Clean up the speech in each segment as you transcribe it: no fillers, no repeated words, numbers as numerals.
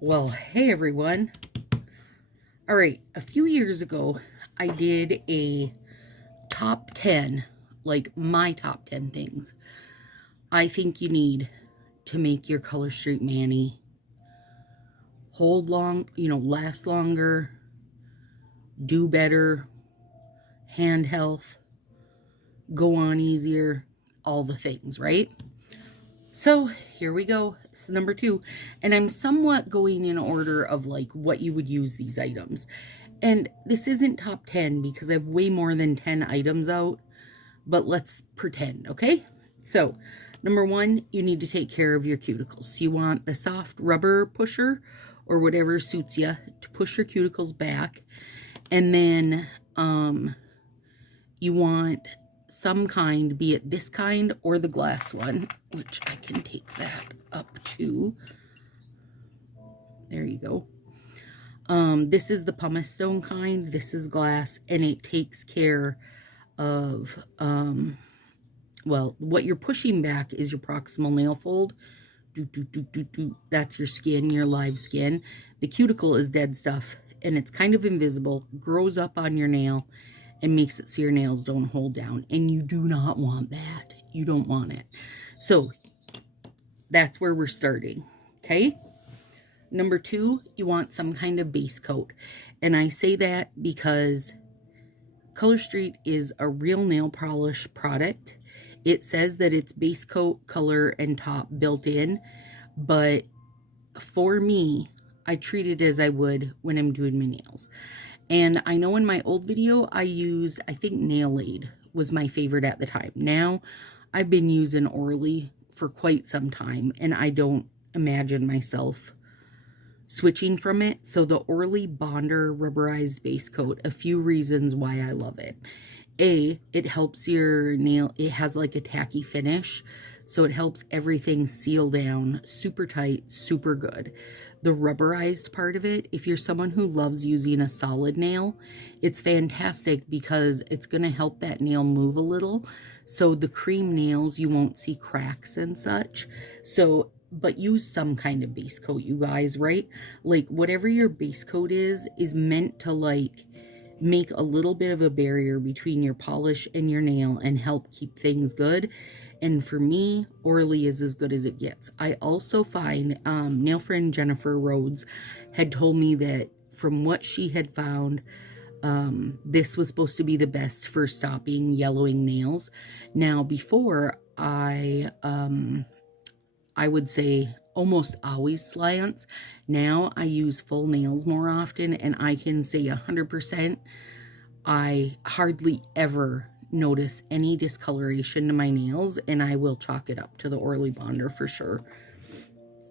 Well, hey everyone. All right, a few years ago, I did a top 10, like my top 10 things I think you need to make your Color Street Mani hold long, last longer, do better, hand health, go on easier, all the things, right? So here we go. This is number 2. And I'm somewhat going in order of like what you would use these items. And this isn't top 10 because I have way more than 10 items out. But let's pretend, okay? So number 1, you need to take care of your cuticles. You want the soft rubber pusher or whatever suits you to push your cuticles back. And then you want some kind, be it this kind or the glass one, which I can take that up to. There you go. This is the pumice stone kind. This is glass, and it takes care of, well, what you're pushing back is your proximal nail fold. That's your skin, your live skin. The cuticle is dead stuff, and it's kind of invisible, grows up on your nail, and makes it so your nails don't hold down. And you do not want that. You don't want it. So that's where we're starting. Okay. Number 2, you want some kind of base coat. And I say that because Color Street is a real nail polish product. It says that it's base coat, color, and top built in. But for me, I treat it as I would when I'm doing my nails. And I know in my old video, I used, I think Nail Aid was my favorite at the time. Now, I've been using Orly for quite some time, and I don't imagine myself switching from it. So the Orly Bonder Rubberized Base Coat, a few reasons why I love it. A, it helps your nail, it has like a tacky finish, so it helps everything seal down super tight, super good. The rubberized part of it, if you're someone who loves using a solid nail, it's fantastic because it's going to help that nail move a little. So the cream nails, you won't see cracks and such. So, but use some kind of base coat, you guys, right? Like whatever your base coat is meant to like make a little bit of a barrier between your polish and your nail and help keep things good. And for me, Orly is as good as it gets. I also find nail friend Jennifer Rhodes had told me that from what she had found, this was supposed to be the best for stopping yellowing nails. Now, before I would say almost always slants. Now I use full nails more often, and I can say 100% I hardly ever notice any discoloration to my nails, and I will chalk it up to the Orly Bonder for sure.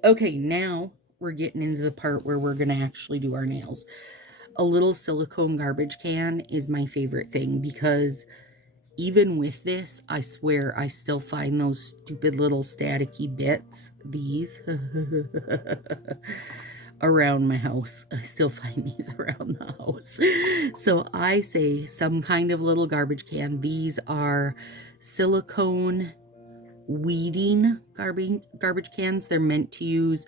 Okay, now we're getting into the part where we're going to actually do our nails. A little silicone garbage can is my favorite thing because even with this, I swear I still find those stupid little staticky bits, these, around my house. I still find these around the house. So I say some kind of little garbage can. These are silicone weeding garbage cans. They're meant to use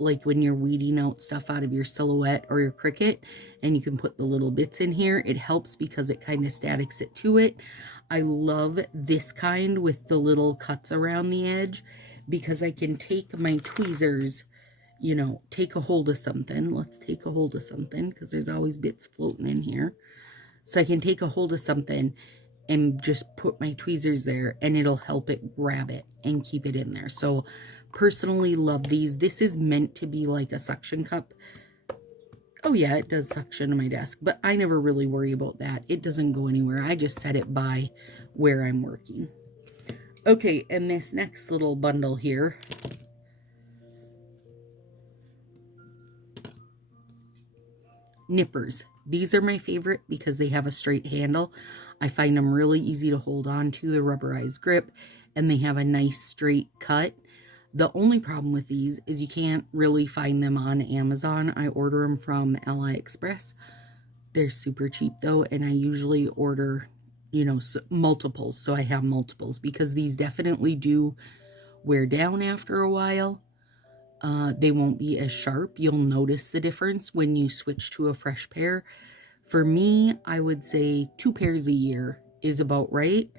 like when you're weeding out stuff out of your Silhouette or your Cricut, and you can put the little bits in here. It helps because it kind of statics it to it. I love this kind with the little cuts around the edge because I can take my tweezers, take a hold of something. Let's take a hold of something because there's always bits floating in here. So I can take a hold of something and just put my tweezers there, and it'll help it grab it and keep it in there. So personally love these. This is meant to be like a suction cup. Oh yeah, it does suction to my desk, but I never really worry about that. It doesn't go anywhere. I just set it by where I'm working. Okay, and this next little bundle here, nippers. These are my favorite because they have a straight handle. I find them really easy to hold on to, the rubberized grip, and they have a nice straight cut. The only problem with these is you can't really find them on Amazon. I order them from AliExpress. They're super cheap though, and I usually order, you know, multiples, so I have multiples, because these definitely do wear down after a while. They won't be as sharp. You'll notice the difference when you switch to a fresh pair. For me, I would say 2 pairs a year is about right,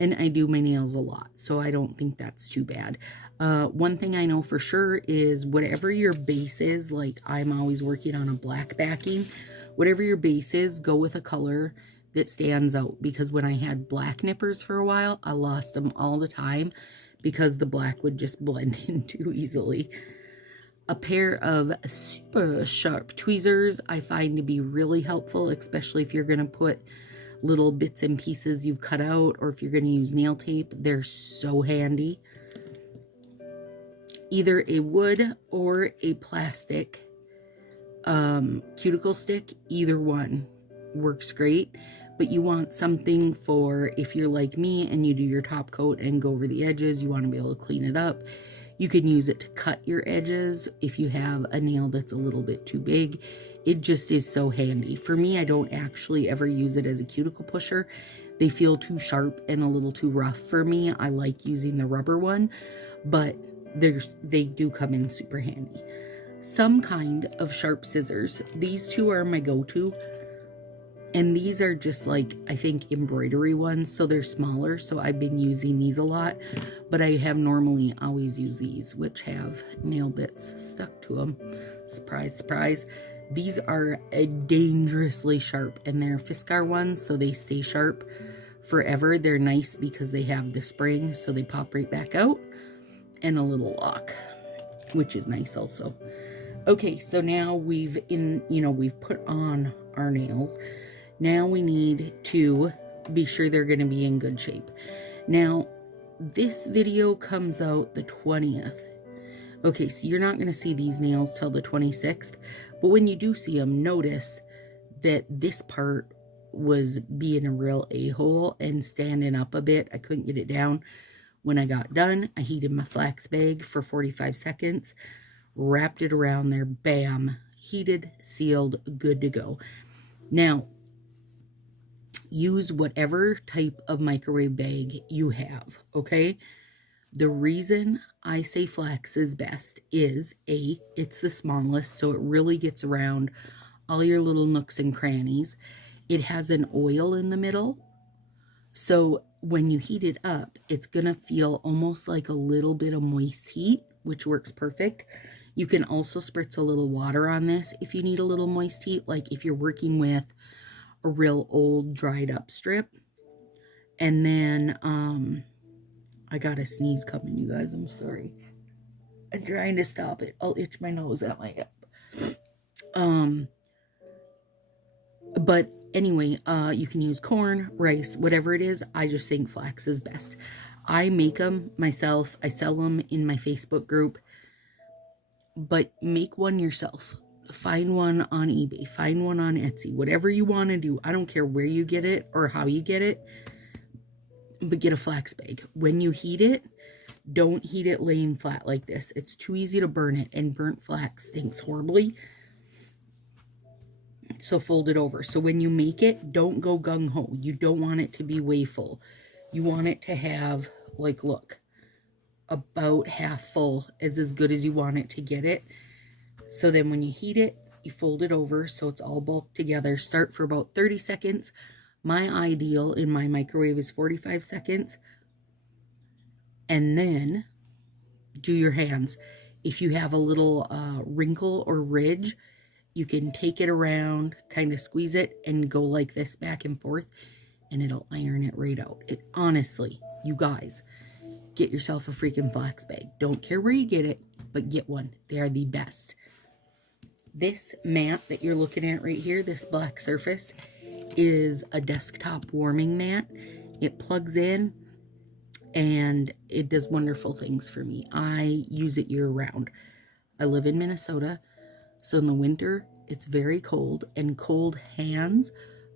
and I do my nails a lot, so I don't think that's too bad. One thing I know for sure is whatever your base is, like I'm always working on a black backing, whatever your base is, go with a color that stands out, because when I had black nippers for a while, I lost them all the time because the black would just blend in too easily. A pair of super sharp tweezers I find to be really helpful, especially if you're going to put little bits and pieces you've cut out, or if you're going to use nail tape. They're so handy. Either a wood or a plastic cuticle stick, either one works great, but you want something for if you're like me and you do your top coat and go over the edges, you want to be able to clean it up. You can use it to cut your edges if you have a nail that's a little bit too big. It just is so handy. For me, I don't actually ever use it as a cuticle pusher. They feel too sharp and a little too rough for me. I like using the rubber one, but they do come in super handy. Some kind of sharp scissors. These two are my go-to. And these are just like, I think, embroidery ones, so they're smaller, so I've been using these a lot. But I have normally always used these, which have nail bits stuck to them. Surprise, surprise. These are dangerously sharp, and they're Fiskar ones, so they stay sharp forever. They're nice because they have the spring, so they pop right back out, and a little lock, which is nice also. Okay, so now we've put on our nails. Now we need to be sure they're going to be in good shape. Now, this video comes out the 20th. Okay, so you're not going to see these nails till the 26th, but when you do see them, notice that this part was being a real a-hole and standing up a bit. I couldn't get it down. When I got done, I heated my flax bag for 45 seconds, wrapped it around there, bam, heated, sealed, good to go. Now, use whatever type of microwave bag you have, okay? The reason I say flax is best is, A, it's the smallest, so it really gets around all your little nooks and crannies. It has an oil in the middle, so when you heat it up, it's going to feel almost like a little bit of moist heat, which works perfect. You can also spritz a little water on this if you need a little moist heat, like if you're working with a real old dried up strip. And then I got a sneeze coming, you guys. I'm sorry. I'm trying to stop it. I'll itch my nose at my hip. But anyway, you can use corn, rice, whatever it is. I just think flax is best. I make them myself. I sell them in my Facebook group. But make one yourself. Find one on eBay. Find one on Etsy. Whatever you want to do. I don't care where you get it or how you get it. But get a flax bag. When you heat it, don't heat it laying flat like this. It's too easy to burn it. And burnt flax stinks horribly. So fold it over. So when you make it, don't go gung-ho. You don't want it to be way full. You want it to have, like, look, about half full is as good as you want it to get it. So then when you heat it, you fold it over so it's all bulked together. Start for about 30 seconds. My ideal in my microwave is 45 seconds. And then do your hands. If you have a little wrinkle or ridge, you can take it around, kind of squeeze it, and go like this back and forth, and it'll iron it right out. It honestly, you guys, get yourself a freaking flax bag. Don't care where you get it, but get one. They are the best. This mat that you're looking at right here, this black surface, is a desktop warming mat. It plugs in, and it does wonderful things for me. I use it year-round. I live in Minnesota, so in the winter, it's very cold, and cold hands,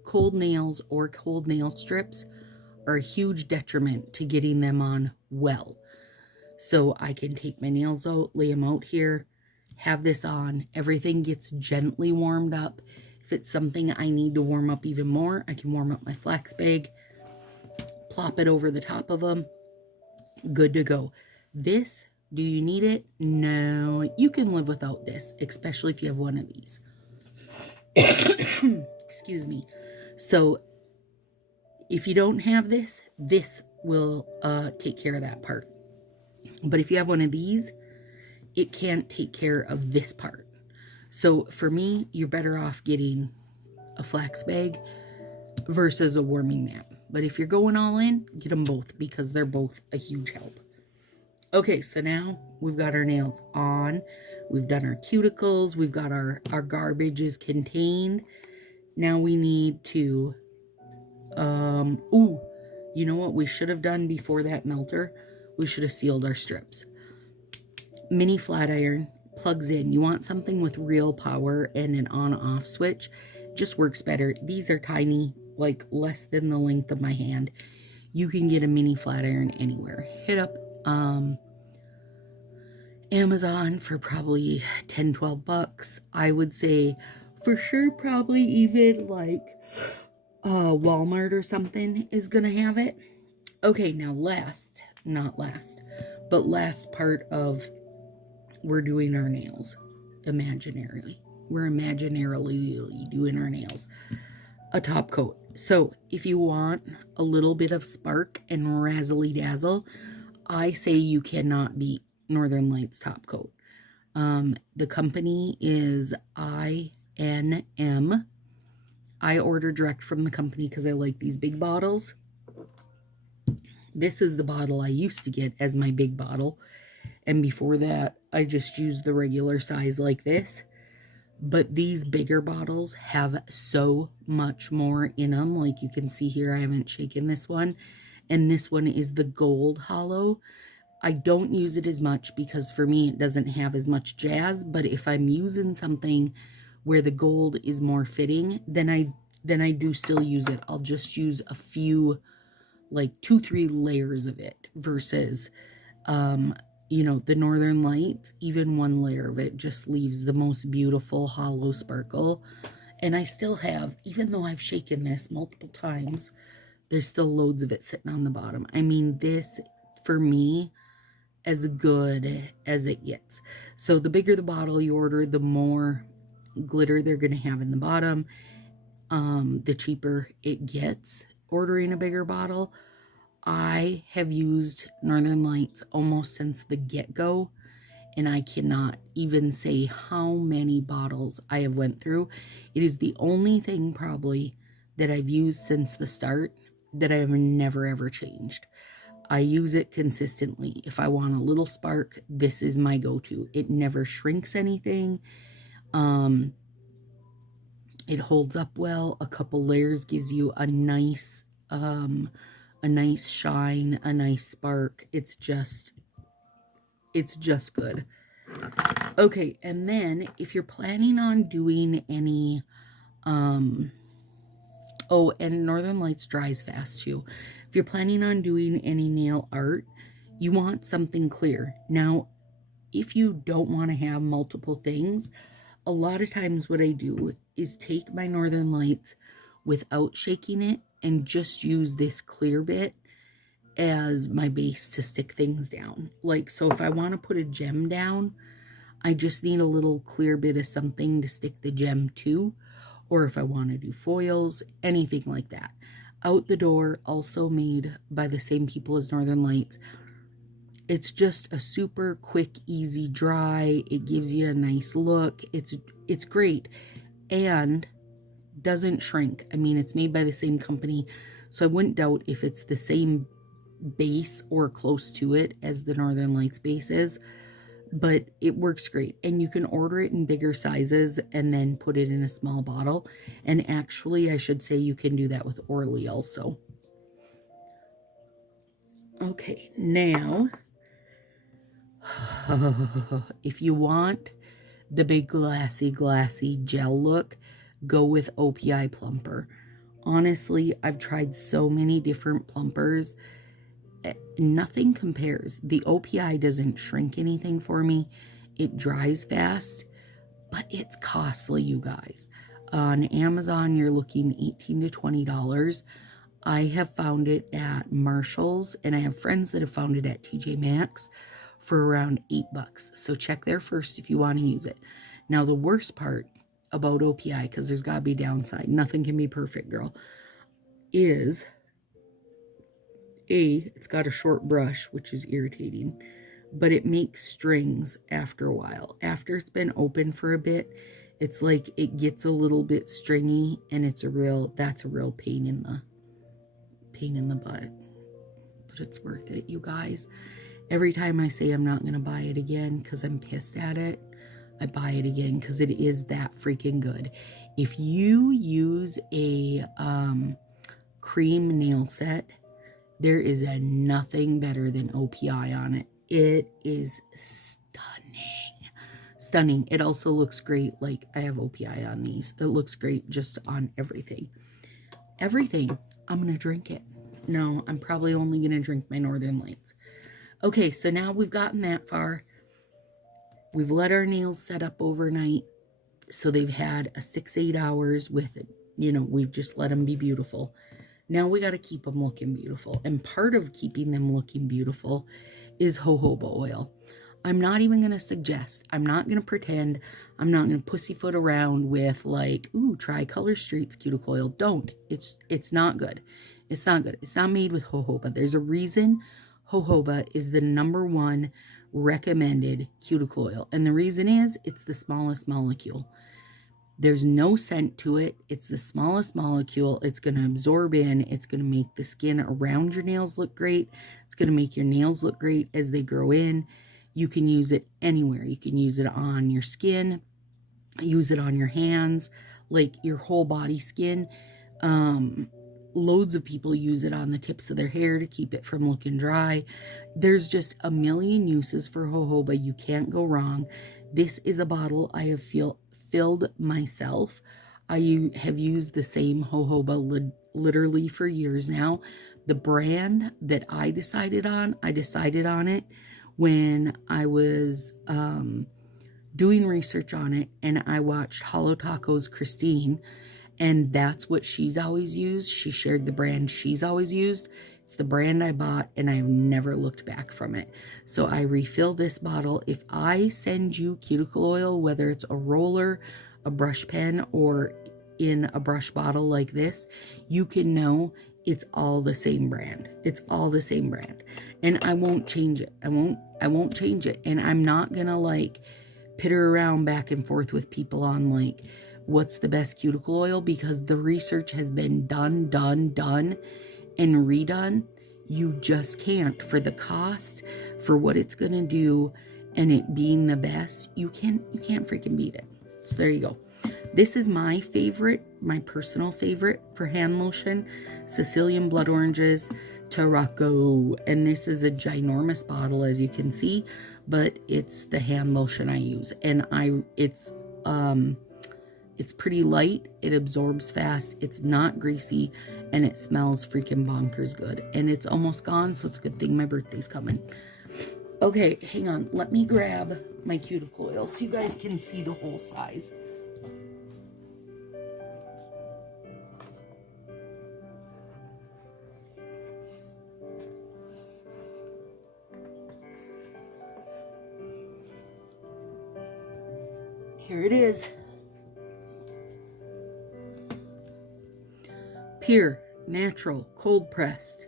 cold nails, or cold nail strips are a huge detriment to getting them on well. So I can take my nails out, lay them out here, have this on. Everything gets gently warmed up. If it's something I need to warm up even more, I can warm up my flax bag, plop it over the top of them, good to go. This, do you need it? No, you can live without this, especially if you have one of these. Excuse me. So if you don't have this, this will take care of that part. But if you have one of these, it can't take care of this part. So for me, you're better off getting a flax bag versus a warming mat. But if you're going all in, get them both because they're both a huge help. Okay, so now we've got our nails on. We've done our cuticles. We've got our garbage is contained. Now we need to, ooh, you know what we should have done before that melter? We should have sealed our strips. Mini flat iron plugs in. You want something with real power and an on-off switch. Just works better. These are tiny, like less than the length of my hand. You can get a mini flat iron anywhere. Hit up Amazon for probably 10-12 bucks. I would say for sure probably even like Walmart or something is gonna have it. Okay, now last part of we're doing our nails imaginarily. We're imaginarily doing our nails. A top coat. So if you want a little bit of spark and razzly dazzle, I say you cannot beat Northern Lights top coat. The company is INM. I order direct from the company because I like these big bottles. This is the bottle I used to get as my big bottle. And before that, I just used the regular size like this. But these bigger bottles have so much more in them. Like you can see here, I haven't shaken this one. And this one is the gold hollow. I don't use it as much because for me, it doesn't have as much jazz. But if I'm using something where the gold is more fitting, then I do still use it. I'll just use a few, like 2-3 layers of it versus, you know, the Northern Lights, even one layer of it just leaves the most beautiful hollow sparkle. And I still have, even though I've shaken this multiple times, there's still loads of it sitting on the bottom. I mean, this, for me, as good as it gets. So the bigger the bottle you order, the more glitter they're going to have in the bottom. The cheaper it gets ordering a bigger bottle. I have used Northern Lights almost since the get-go, and I cannot even say how many bottles I have went through. It is the only thing probably that I've used since the start that I have never ever changed. I use it consistently. If I want a little spark, this is my go-to. It never shrinks anything. It holds up well. A couple layers gives you a nice shine, a nice spark. It's just good. Okay, and then if you're planning on doing any, oh, and Northern Lights dries fast too. If you're planning on doing any nail art, you want something clear. Now, if you don't want to have multiple things, a lot of times what I do is take my Northern Lights without shaking it and just use this clear bit as my base to stick things down. Like, so if I want to put a gem down, I just need a little clear bit of something to stick the gem to. Or if I want to do foils, anything like that. Out the Door, also made by the same people as Northern Lights. It's just a super quick, easy dry. It gives you a nice look. It's great. And doesn't shrink. I mean, it's made by the same company, so I wouldn't doubt if it's the same base or close to it as the Northern Lights base is, but it works great. And you can order it in bigger sizes and then put it in a small bottle. And actually, I should say you can do that with Orly also. Okay, now, if you want the big glassy gel look, go with OPI plumper. Honestly, I've tried so many different plumpers. Nothing compares. The OPI doesn't shrink anything for me. It dries fast, but it's costly, you guys. On Amazon, you're looking $18 to $20. I have found it at Marshall's, and I have friends that have found it at TJ Maxx for around $8. So check there first if you want to use it. Now, the worst part about OPI, because there's got to be downside, nothing can be perfect, girl, is it's got a short brush, which is irritating, but it makes strings after a while. After it's been open for a bit, it's like it gets a little bit stringy, and that's a real pain in the butt. But it's worth it, you guys. Every time I say I'm not going to buy it again because I'm pissed at it, I buy it again because it is that freaking good. If you use a cream nail set, there is nothing better than OPI on it. It is stunning. Stunning. It also looks great. Like, I have OPI on these. It looks great just on everything. Everything. I'm going to drink it. No, I'm probably only going to drink my Northern Lights. Okay, so now we've gotten that far. We've let our nails set up overnight. So they've had a 6-8 hours with it. You know, we've just let them be beautiful. Now we got to keep them looking beautiful. And part of keeping them looking beautiful is jojoba oil. I'm not even going to suggest. I'm not going to pretend. I'm not going to pussyfoot around with like, ooh, try Color Street's cuticle oil. Don't. It's not good. It's not good. It's not made with jojoba. There's a reason jojoba is the #1 recommended cuticle oil. And the reason is it's the smallest molecule. There's no scent to it. It's the smallest molecule. It's going to absorb in. It's going to make the skin around your nails look great. It's going to make your nails look great as they grow in. You can use it anywhere. You can use it on your skin, use it on your hands, like your whole body skin. Loads of people use it on the tips of their hair to keep it from looking dry. There's just a million uses for jojoba. You can't go wrong. This is a bottle I have filled myself. I have used the same jojoba literally for years now. The brand that I decided on it when I was doing research on it, and I watched Hollow Taco's Christine, and that's what she's always used. She shared the brand she's always used. It's the brand I bought, and I've never looked back from it. So I refill this bottle. If I send you cuticle oil, whether it's a roller, a brush pen, or in a brush bottle like this, you can know it's all the same brand. It's all the same brand. And I won't change it. I won't change it. And I'm not gonna like pitter around back and forth with people on like what's the best cuticle oil, because the research has been done and redone. You just can't. For the cost, for what it's gonna do, and it being the best, you can't freaking beat it. So there you go. This is my favorite, my personal favorite for hand lotion, Sicilian Blood Oranges Tarocco. And this is a ginormous bottle, as you can see, but it's the hand lotion I use. And it's pretty light, it absorbs fast, it's not greasy, and it smells freaking bonkers good. And it's almost gone, so it's a good thing my birthday's coming. Okay, hang on. Let me grab my cuticle oil so you guys can see the whole size. Here it is. Pure, natural, cold pressed,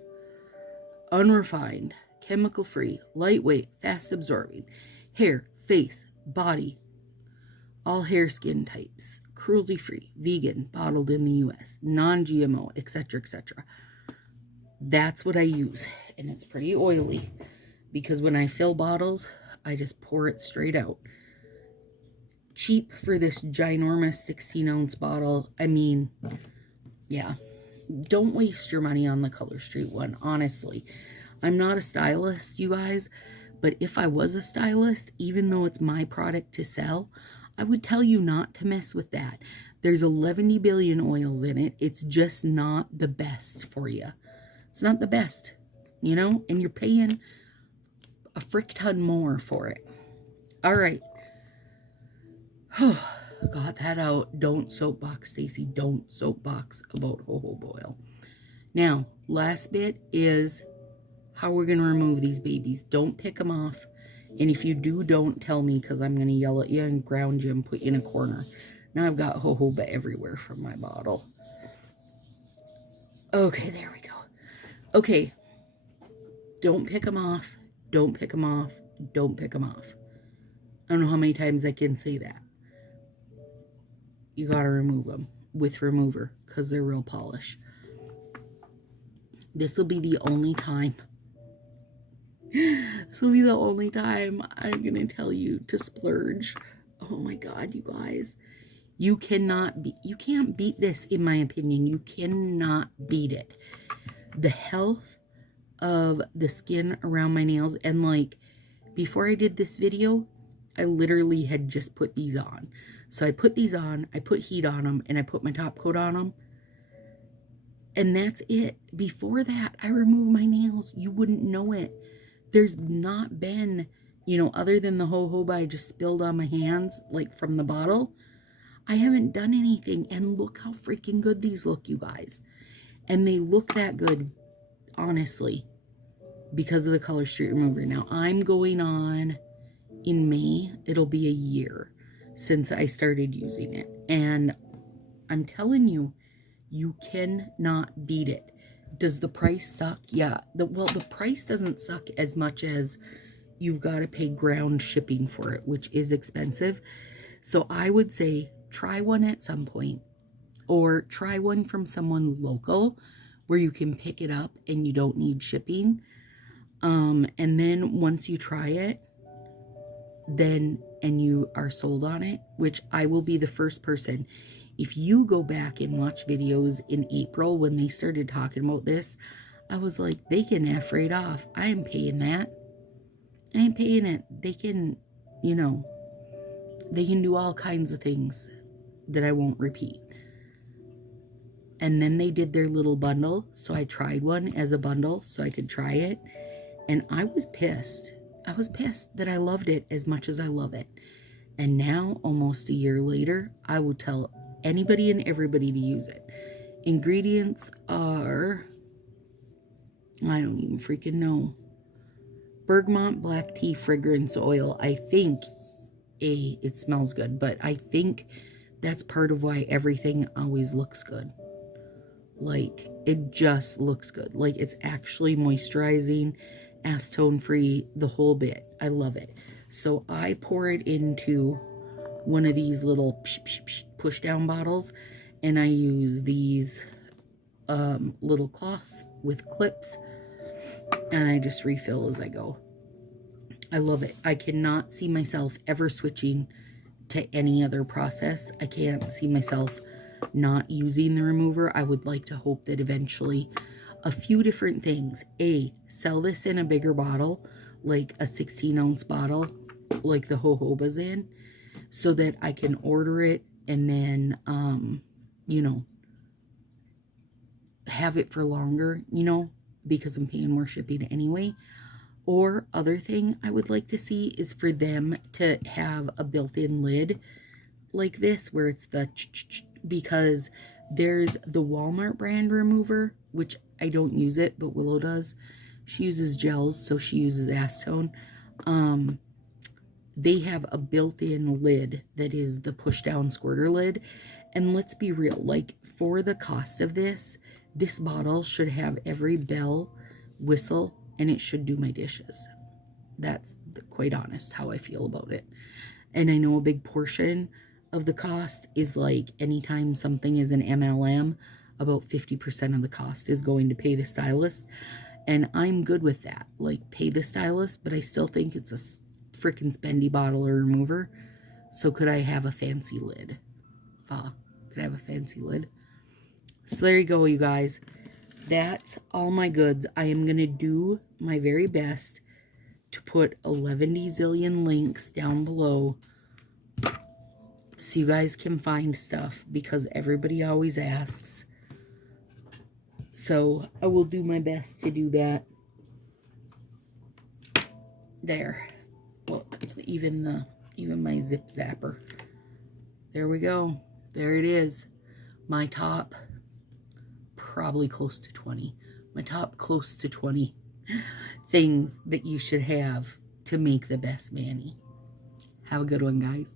unrefined, chemical free, lightweight, fast absorbing, hair, face, body, all hair skin types, cruelty free, vegan, bottled in the US, non-GMO, etc., etc. That's what I use, and it's pretty oily because when I fill bottles, I just pour it straight out. Cheap for this ginormous 16-ounce bottle. I mean, yeah. Don't waste your money on the Color Street one, honestly. I'm not a stylist, you guys, but if I was a stylist, even though it's my product to sell, I would tell you not to mess with that. There's 11 billion oils in it. It's just not the best for you. It's not the best, you know, and you're paying a frick ton more for it. All right. Got that out. Don't soapbox, Stacy. Don't soapbox about jojoba oil. Now, last bit is how we're going to remove these babies. Don't pick them off. And if you do, don't tell me, because I'm going to yell at you and ground you and put you in a corner. Now I've got jojoba everywhere from my bottle. Okay, there we go. Okay. Don't pick them off. Don't pick them off. Don't pick them off. I don't know how many times I can say that. You got to remove them with remover because they're real polish. This will be the only time. This will be the only time I'm going to tell you to splurge. Oh my God, you guys. You can't beat this, in my opinion. You cannot beat it. The health of the skin around my nails, and like before I did this video, I literally had just put these on. So I put these on, I put heat on them, and I put my top coat on them. And that's it. Before that, I removed my nails. You wouldn't know it. There's not been, you know, other than the jojoba I just spilled on my hands, like from the bottle, I haven't done anything. And look how freaking good these look, you guys. And they look that good, honestly, because of the Color Street Remover. Now, I'm going on, in May, it'll be a year since I started using it. And I'm telling you, you cannot beat it. Does the price suck? Yeah. Well, the price doesn't suck as much as you've got to pay ground shipping for it, which is expensive. So I would say try one at some point, or try one from someone local where you can pick it up and you don't need shipping. And then once you try it, and you are sold on it, which I will be the first person. If you go back and watch videos in April when they started talking about this, I was like, they can F right off. I am paying that. I ain't paying it. They can, you know, they can do all kinds of things that I won't repeat. And then they did their little bundle. So I tried one as a bundle so I could try it. And I was pissed. I was pissed that I loved it as much as I love it. And now, almost a year later, I would tell anybody and everybody to use it. Ingredients are, I don't even freaking know. Bergamot black tea fragrance oil. I think it smells good, but I think that's part of why everything always looks good. Like, it just looks good. Like, it's actually moisturizing, acetone free, the whole bit. I love it. So I pour it into one of these little push down bottles, and I use these little cloths with clips, and I just refill as I go. I love it. I cannot see myself ever switching to any other process. I can't see myself not using the remover. I would like to hope that eventually a few different things. Sell this in a bigger bottle, like a 16-ounce bottle, like the jojoba's in, so that I can order it and then, you know, have it for longer, you know, because I'm paying more shipping anyway. Or other thing I would like to see is for them to have a built-in lid like this, where it's the because there's the Walmart brand remover, which I don't use it, but Willow does. She uses gels, so she uses acetone. They have a built-in lid that is the push-down squirter lid. And let's be real, like, for the cost of this bottle should have every bell, whistle, and it should do my dishes. That's quite honest how I feel about it. And I know a big portion of the cost is like anytime something is an MLM, about 50% of the cost is going to pay the stylist. And I'm good with that. Like, pay the stylist, but I still think it's a freaking spendy bottle or remover. So could I have a fancy lid? Could I have a fancy lid? So there you go, you guys. That's all my goods. I am going to do my very best to put 11 zillion links down below so you guys can find stuff, because everybody always asks. So I will do my best to do that. There. Look, even my zip zapper. there we go. There it is. My top, probably close to 20. My top close to 20 things that you should have to make the best mani. Have a good one, guys.